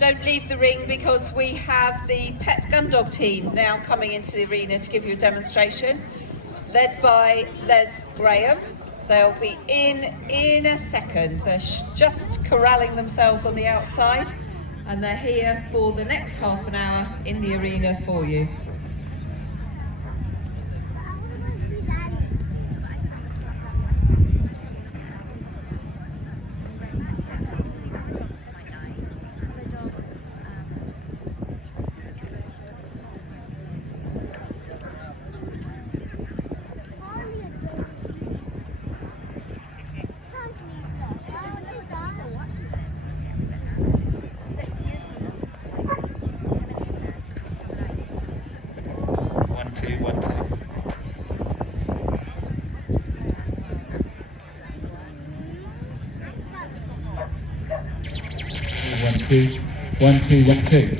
Don't leave the ring because we have the pet gun dog team now coming into the arena to give you a demonstration, led by Les Graham. They'll be in a second. They're just corralling themselves on the outside, and they're here for the next half an hour in the arena for you. One, two, one, two.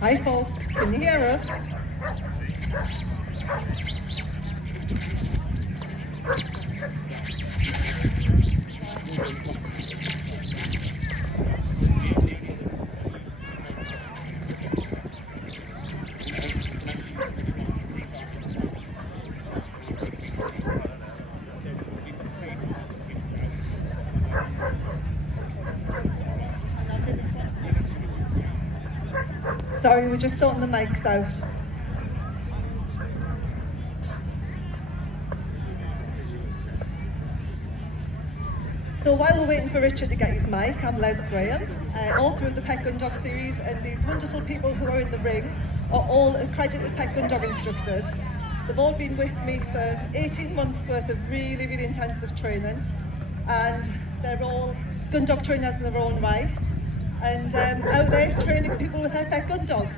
Hi folks, can you hear us? Sorry, we're just sorting the mics out. So while we're waiting for Richard to get his mic, I'm Les Graham, author of the Pet Gun Dog series, and these wonderful people who are in the ring are all accredited Pet Gun Dog instructors. They've all been with me for 18 months worth of really, really intensive training, and they're all gun dog trainers in their own right, and out there training people with their pet gun dogs.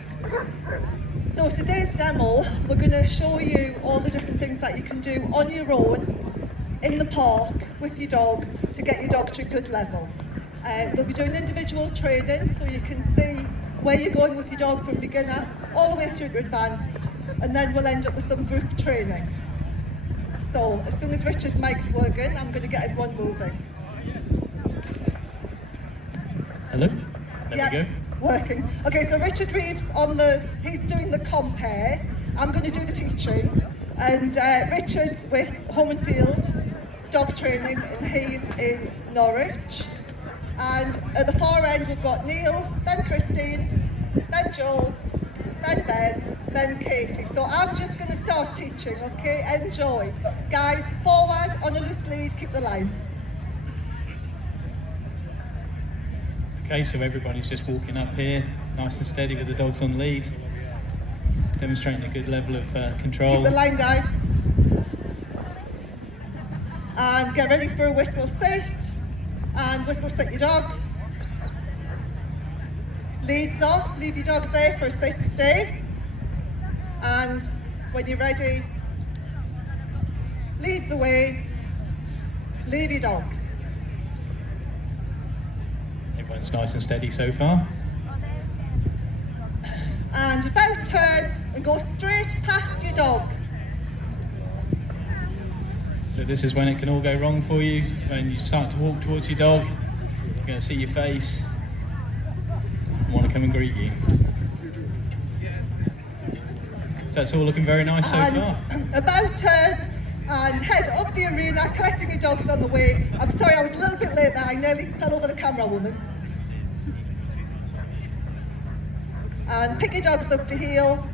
So today's demo, we're going to show you all the different things that you can do on your own, in the park, with your dog, to get your dog to a good level. We'll be doing individual training so you can see where you're going with your dog from beginner all the way through to advanced, and then we'll end up with some group training. So as soon as Richard's mic's working, I'm going to get everyone moving. Hello? There we go. Working. Okay, so Richard Reeves he's doing the compare. I'm going to do the teaching. And Richard's with Home and Field Dog Training, and he's in Norwich. And at the far end, we've got Neil, then Christine, then Joel, then Ben, then Katie. So I'm just going to start teaching, okay? Enjoy. Guys, forward, on a loose lead, keep the line. Okay, so everybody's just walking up here, nice and steady with the dogs on lead, demonstrating a good level of control. Keep the line, guys. And get ready for a whistle sit, and whistle sit your dogs. Leads off, leave your dogs there for a sit stay. And when you're ready, leads away, leave your dogs. Everyone's nice and steady so far. And about turn and go straight past your dogs. So this is when it can all go wrong for you, when you start to walk towards your dog, you're going to see your face and want to come and greet you. So that's all looking very nice so far. About turn and head up the arena, collecting your dogs on the way. I'm sorry, I was a little bit late there, I nearly fell over the camera woman. And pick your dogs up to heel.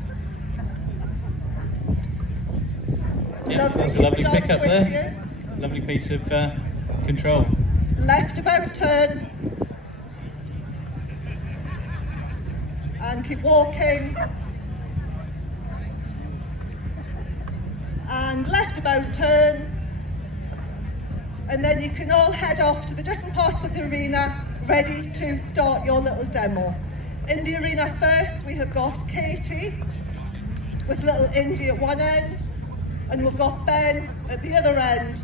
Yeah, that's a lovely pick up there. Lovely piece of control. Left about turn. And keep walking. And left about turn. and then you can all head off to the different parts of the arena ready to start your little demo. In the arena first we have got Katie with little Indy at one end, and we've got Ben at the other end.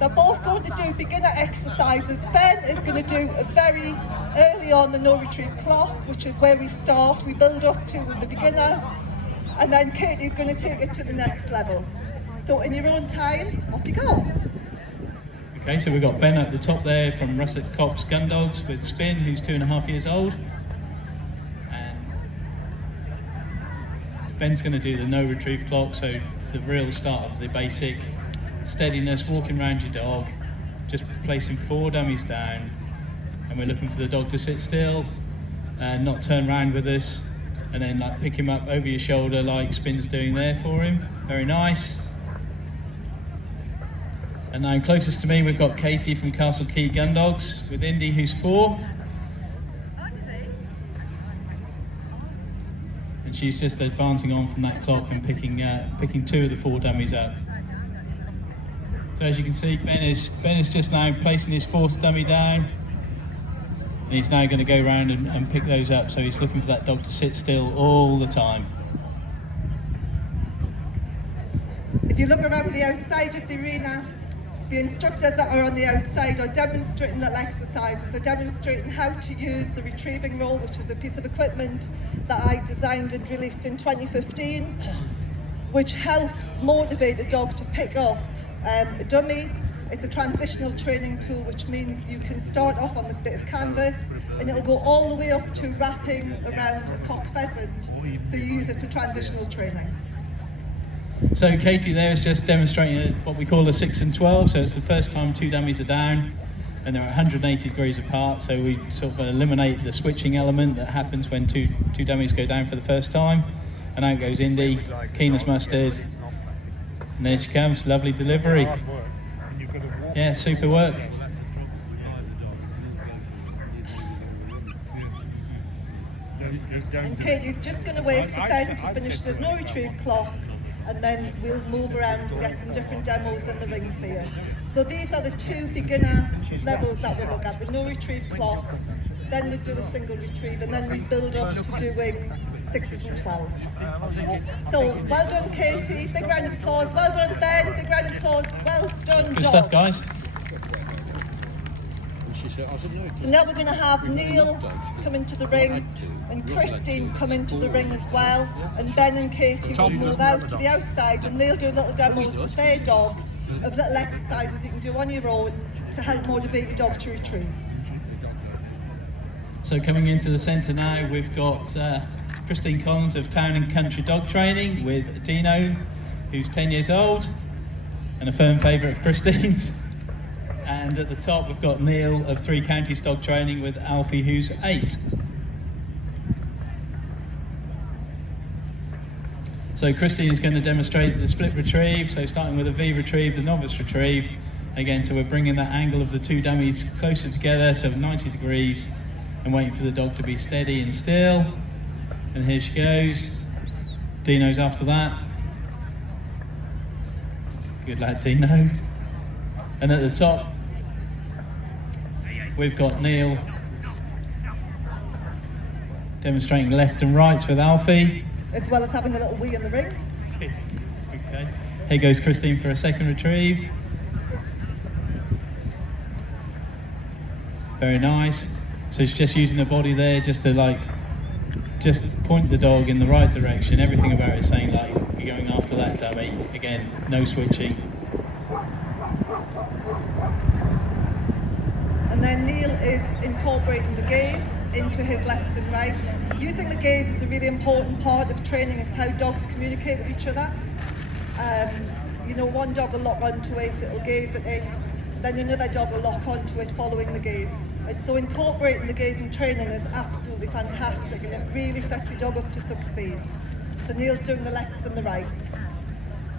They're both going to do beginner exercises. Ben is going to do a very early on the no retrieve clock, which is where we start. We build up to the beginners, and then Katie's going to take it to the next level. So in your own time, off you go. Okay, so we've got Ben at the top there from Russet Copse Gun Dogs with Spin, who's 2.5 years old. And Ben's going to do the no retrieve clock, so the real start of the basic steadiness, walking around your dog, just placing 4 dummies down, and we're looking for the dog to sit still and not turn around with us, and then like pick him up over your shoulder like Spin's doing there for him. Very nice. And now closest to me we've got Katie from Castle Key Gun Dogs with Indy, who's 4. And she's just advancing on from that clock and picking 2 of the 4 dummies up. So as you can see, Ben is just now placing his 4th dummy down, and he's now going to go around and pick those up, so he's looking for that dog to sit still all the time. If you look around the outside of the arena, the instructors that are on the outside are demonstrating little exercises. They're demonstrating how to use the retrieving roll, which is a piece of equipment that I designed and released in 2015, which helps motivate a dog to pick up a dummy. It's a transitional training tool, which means you can start off on a bit of canvas and it'll go all the way up to wrapping around a cock pheasant, so you use it for transitional training. So Katie there is just demonstrating what we call a 6 and 12, so it's the first time 2 dummies are down and they're 180 degrees apart, so we sort of eliminate the switching element that happens when two dummies go down for the first time. And out goes Indy, keen as mustard. And there she comes, lovely delivery. Yeah, super work. And Katie's just going to wait for Ben to finish the no retrieve clock, and then we'll move around and get some different demos in the ring for you. So these are the 2 beginner levels that we'll look at, the no retrieve clock, then we do a single retrieve, and then we build up to doing 6s and 12s. So, well done Katie, big round of applause. Well done Ben, big round of applause. Well done Good dog. stuff, guys. So now we're going to have Neil come into the ring and Christine come into the ring as well, and Ben and Katie will move out to the outside and they'll do little demos with their dogs of little exercises you can do on your own to help motivate your dog to retrieve. So coming into the centre now, we've got Christine Collins of Town and Country Dog Training with Dino, who's 10 years old and a firm favourite of Christine's. And at the top we've got Neil of 3 Counties Dog Training with Alfie, who's 8. So Christine is going to demonstrate the split retrieve, so starting with a V retrieve, the novice retrieve. Again, so we're bringing that angle of the 2 dummies closer together, so 90 degrees, and waiting for the dog to be steady and still. And here she goes. Dino's after that. Good lad, Dino. And at the top, we've got Neil demonstrating left and rights with Alfie. As well as having a little wee in the ring. Okay. Here goes Christine for a second retrieve. Very nice. So she's just using the body there just to just point the dog in the right direction. Everything about it is saying like, you're going after that dummy. Again, no switching. And then Neil is incorporating the gaze into his lefts and rights. Using the gaze is a really important part of training. It's how dogs communicate with each other. You know, one dog will lock onto it, it'll gaze at it, then another dog will lock onto it following the gaze. And so incorporating the gaze in training is absolutely fantastic, and it really sets your dog up to succeed. So Neil's doing the lefts and the rights.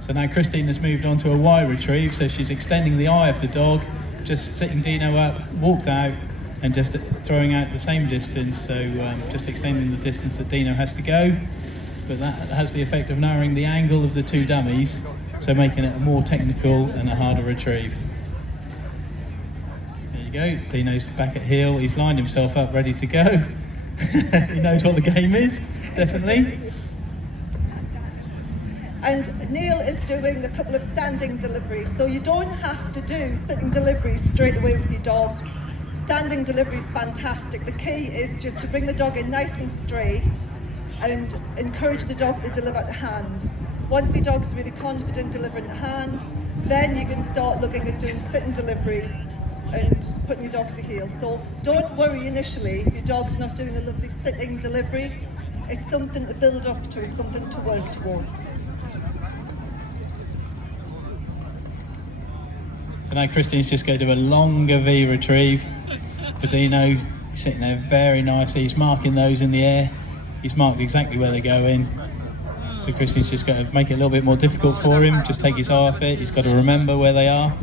So now Christine has moved on to a Y retrieve, so she's extending the eye of the dog, just sitting Dino up, walked out, and just throwing out the same distance, so just extending the distance that Dino has to go. But that has the effect of narrowing the angle of the 2 dummies, so making it a more technical and a harder retrieve. you go. Dino's back at heel. He's lined himself up, ready to go. He knows what the game is, definitely. And Neil is doing a couple of standing deliveries, so you don't have to do sitting deliveries straight away with your dog. Standing delivery is fantastic. The key is just to bring the dog in nice and straight and encourage the dog to deliver to hand. Once the dog's really confident delivering to hand, then you can start looking at doing sitting deliveries and putting your dog to heel. So don't worry initially if your dog's not doing a lovely sitting delivery. It's something to build up to, it's something to work towards. So now Christine's just going to do a longer V retrieve for Dino. He's sitting there very nicely. He's marking those in the air. He's marked exactly where they're going. So Christine's just got to make it a little bit more difficult for him. Just take his eye off it. He's got to remember where they are.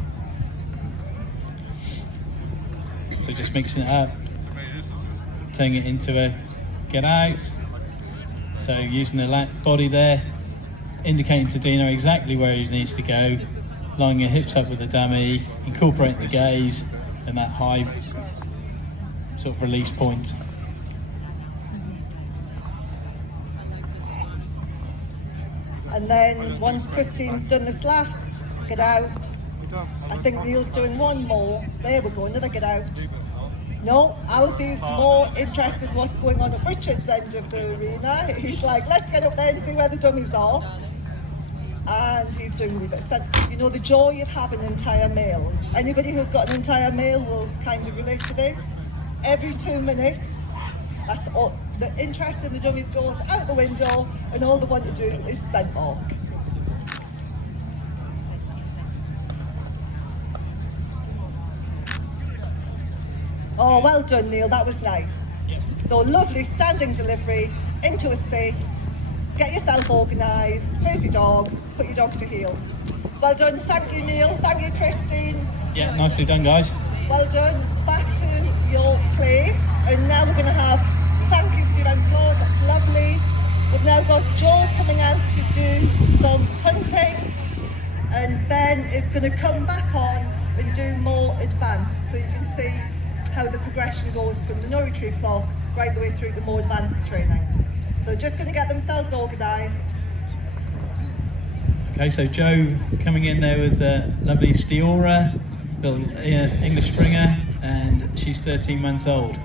So just mixing it up, turning it into a get out. So using the body there, indicating to Dino exactly where he needs to go, lining your hips up with the dummy, incorporating the gaze and that high sort of release point. And then once Christine's done this last get out, I think Neil's doing one more. There we go, another get out. No, Alfie's more interested in what's going on at Richard's end of the arena. He's like, let's get up there and see where the dummies are. And he's doing a wee bit. You know, the joy of having entire males. Anybody who's got an entire male will kind of relate to this. Every 2 minutes, that's all. The interest in the dummies goes out the window, and all they want to do is scent walk. Oh, well done, Neil, that was nice. Yep. So lovely standing delivery, into a sit, get yourself organised, praise your dog, put your dog to heel. Well done, thank you, Neil, thank you, Christine. Yeah, nicely done, guys. Well done, back to your place, and now we're going to have thank you for your applause, that's lovely. We've now got Joe coming out to do some hunting, and Ben is going to come back on and do more advanced, so you can see how the progression goes from the no retrieve clock right the way through to more advanced training. So just going to get themselves organised. Okay, so Joe coming in there with lovely Stiora, little English Springer, and she's 13 months old.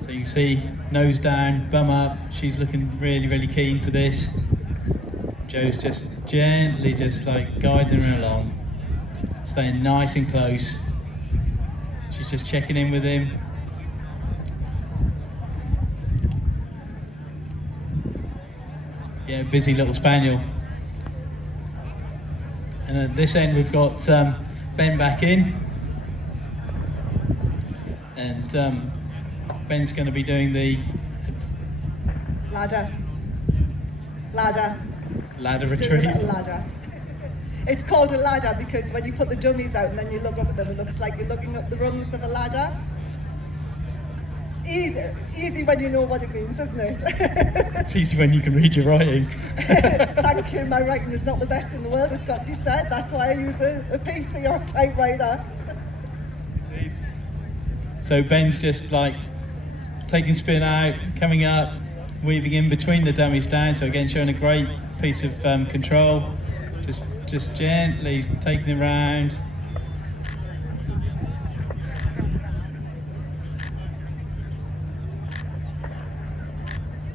So you can see nose down, bum up. She's looking really, really keen for this. Joe's just gently just like guiding her along, staying nice and close. She's just checking in with him. Yeah, busy little spaniel. And at this end we've got Ben back in, and Ben's going to be doing the Ladder ladder do a retrieve. little ladder. It's called a ladder because when you put the dummies out and then you look up at them, it looks like you're looking up the rungs of a ladder. Easy when you know what it means, isn't it? It's easy when you can read your writing. Thank you, my writing is not the best in the world, it's got to be said. That's why I use a PC or a typewriter. So Ben's just like taking spin out, coming up, weaving in between the dummies down. So again, showing a great piece of control. Just gently taking it around.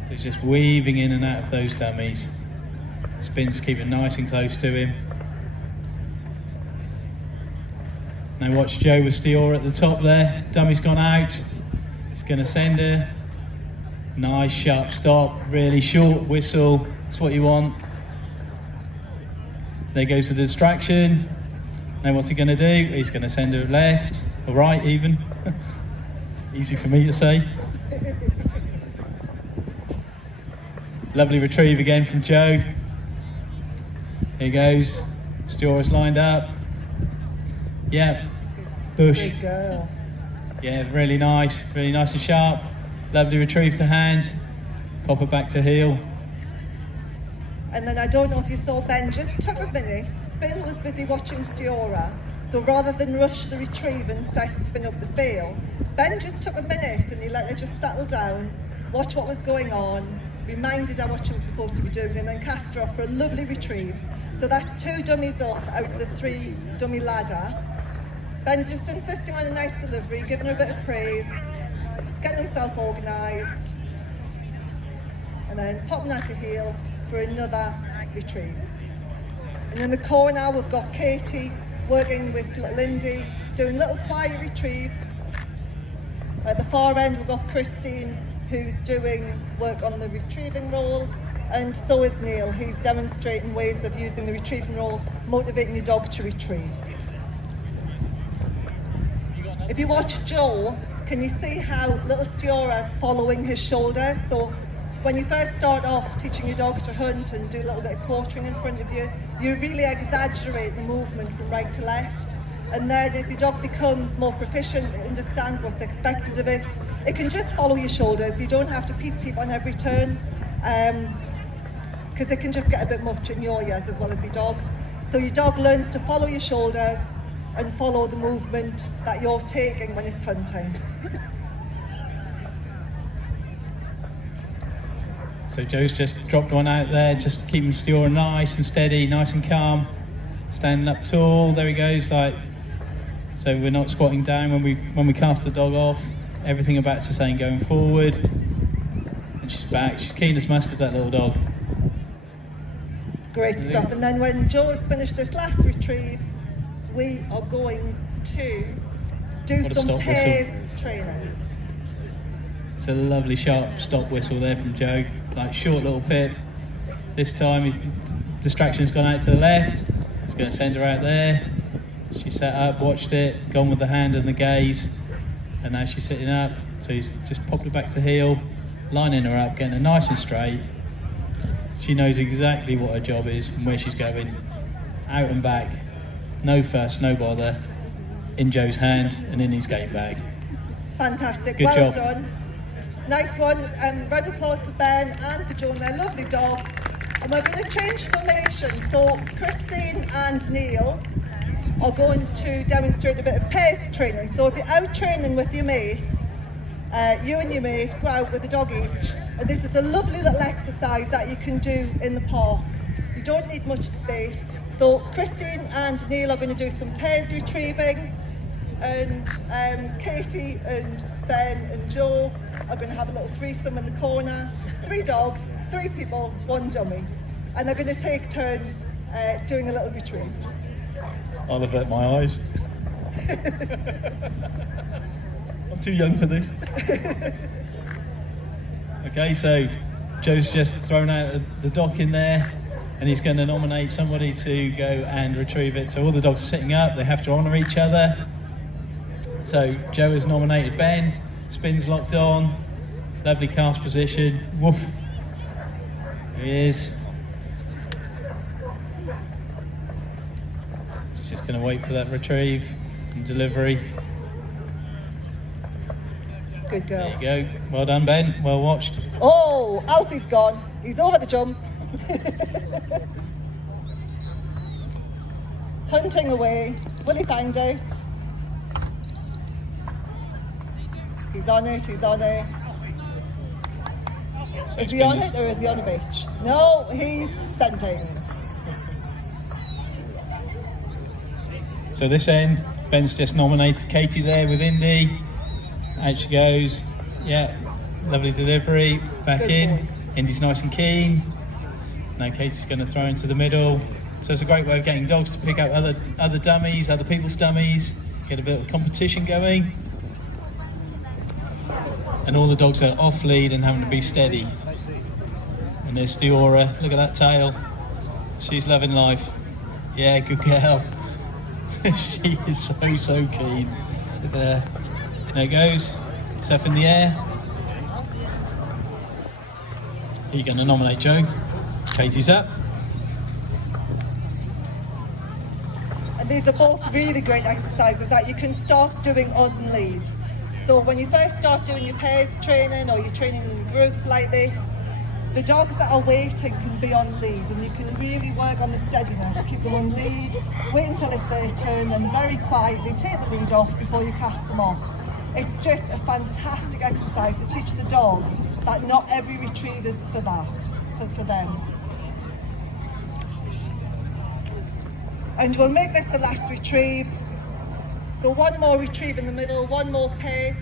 So he's just weaving in and out of those dummies. Spin's keeping nice and close to him. Now watch Joe with Stiora at the top there. Dummy's gone out. He's going to send her. Nice sharp stop, really short whistle. That's what you want. There goes the distraction. Now what's he going to do? He's going to send her left, or right even. Easy for me to say. Lovely retrieve again from Joe. Here he goes. Stiora's lined up. Yeah, bush. Good girl. Yeah, really nice and sharp. Lovely retrieve to hand. Pop her back to heel. And then I don't know if you saw, Ben just took a minute. Spin was busy watching Stiora. So rather than rush the retrieve and set Spin up the fail, Ben just took a minute and he let her just settle down, watch what was going on, reminded her what she was supposed to be doing, and then cast her off for a lovely retrieve. So that's 2 dummies up out of the 3 dummy ladder. Ben's just insisting on a nice delivery, giving her a bit of praise, getting himself organised, and then popping her to heel for another retrieve. And in the corner we've got Katie working with little Indy, doing little quiet retrieves. At the far end we've got Christine, who's doing work on the retrieving roll, and so is Neil. He's demonstrating ways of using the retrieving roll, motivating your dog to retrieve. If you watch Joe, can you see how little Stiora's following his shoulders? So when you first start off teaching your dog to hunt and do a little bit of quartering in front of you, you really exaggerate the movement from right to left. And then as your dog becomes more proficient, it understands what's expected of it, it can just follow your shoulders. You don't have to peep on every turn, because it can just get a bit much in your ears as well as your dog's. So your dog learns to follow your shoulders and follow the movement that you're taking when it's hunting. So Joe's just dropped one out there, just keeping Stiora nice and steady, nice and calm, standing up tall. There he goes, like so. We're not squatting down when we cast the dog off. Everything about it's the same going forward. And she's back. She's keen as mustard, that little dog. Great stuff. And then when Joe has finished this last retrieve, we are going to do some pairs training. It's a lovely sharp stop whistle there from Joe, like short little pip. This time his distraction's gone out to the left. He's going to send her out there. She sat up, watched it, gone with the hand and the gaze, and now she's sitting up. So he's just popped her back to heel, lining her up, getting her nice and straight. She knows exactly what her job is and where she's going. Out and back, no fuss, no bother. In Joe's hand and in his game bag. Fantastic, Good well job. done. Nice one. Round of applause for Ben and for Joe and their lovely dogs. And we're going to change formation. So Christine and Neil are going to demonstrate a bit of pace training. So if you're out training with your mates, you and your mate go out with a dog each. And this is a lovely little exercise that you can do in the park. You don't need much space. So Christine and Neil are going to do some pairs retrieving. And Katie and Ben and Joe are going to have a little threesome in the corner. 3 dogs, 3 people, 1 dummy. And they're going to take turns doing a little retrieve. I'll avert my eyes. I'm too young for this. Okay, so Joe's just thrown out the dock in there and he's going to nominate somebody to go and retrieve it. So all the dogs are sitting up, they have to honour each other. So Joe has nominated Ben, Spin's locked on, lovely cast position, woof, there he is. He's just going to wait for that retrieve and delivery. Good girl. There you go, well done Ben, well watched. Oh, Alfie's gone. He's over the jump. Hunting away. Will he find out? He's on it, he's on it. So Is he on it or is he on a bitch? No, he's scenting. So this end, Ben's just nominated Katie there with Indy. Out she goes. Yeah, lovely delivery. Back Good in. boy. Indy's nice and keen. Now Katie's going to throw into the middle. So it's a great way of getting dogs to pick up other dummies, other people's dummies, get a bit of competition going. And all the dogs are off lead and having to be steady. And there's Stiora, look at that tail. She's loving life. Yeah, good girl. She is so keen. Look at her. There it goes. Stuff in the air. Who are you going to nominate, Joe? Katie's up. And these are both really great exercises that you can start doing on lead. So when you first start doing your pairs training or you're training in a group like this, The dogs that are waiting can be on lead, and you can really work on the steadiness. Keep them on lead, wait until it's their turn, and very quietly take the lead off before you cast them off. It's just a fantastic exercise to teach the dog that not every retrieve is for that, for them. And we'll make this the last retrieve. So one more retrieve in the middle, one more pay.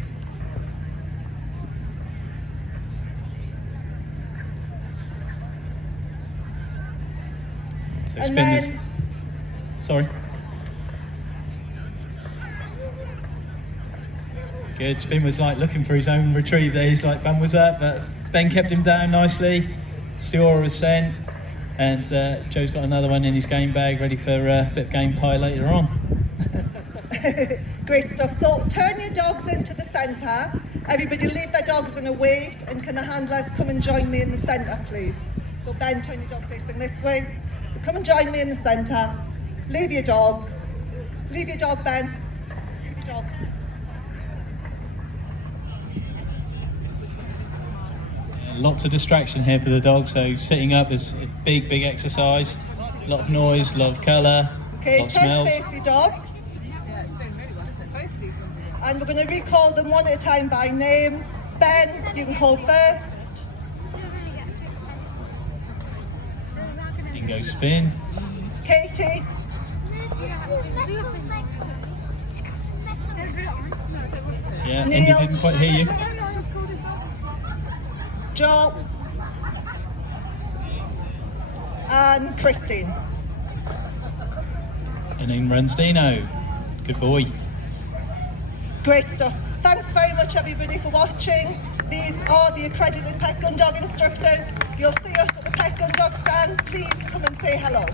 So And spin then- this. Sorry. Good. Spin was like looking for his own retrieve there. He's like, bum was up, but Ben kept him down nicely. Stiora was sent, and Joe's got another one in his game bag, ready for a bit of game pie later on. Great stuff. So turn your dogs into the centre. Everybody leave their dogs in a wait, and can the handlers come and join me in the centre, please? So Ben, turn your dog facing this way. So come and join me in the centre. Leave your dogs. Leave your dog, Ben. Leave your dog. Lots of distraction here for the dog, so sitting up is a big exercise. A lot of noise, a lot of colour, a Okay, lot of turn smells. to face your dogs. And we're going to recall them one at a time by name. Ben, you can call first. You can go spin. Katie, Yeah, Neil. Indy didn't quite hear you. Joe, and Christine. And in runs Dino. Good boy. Great stuff. Thanks very much everybody for watching. These are the accredited pet gun dog instructors. You'll see us at the pet gun dog stand. Please come and say hello.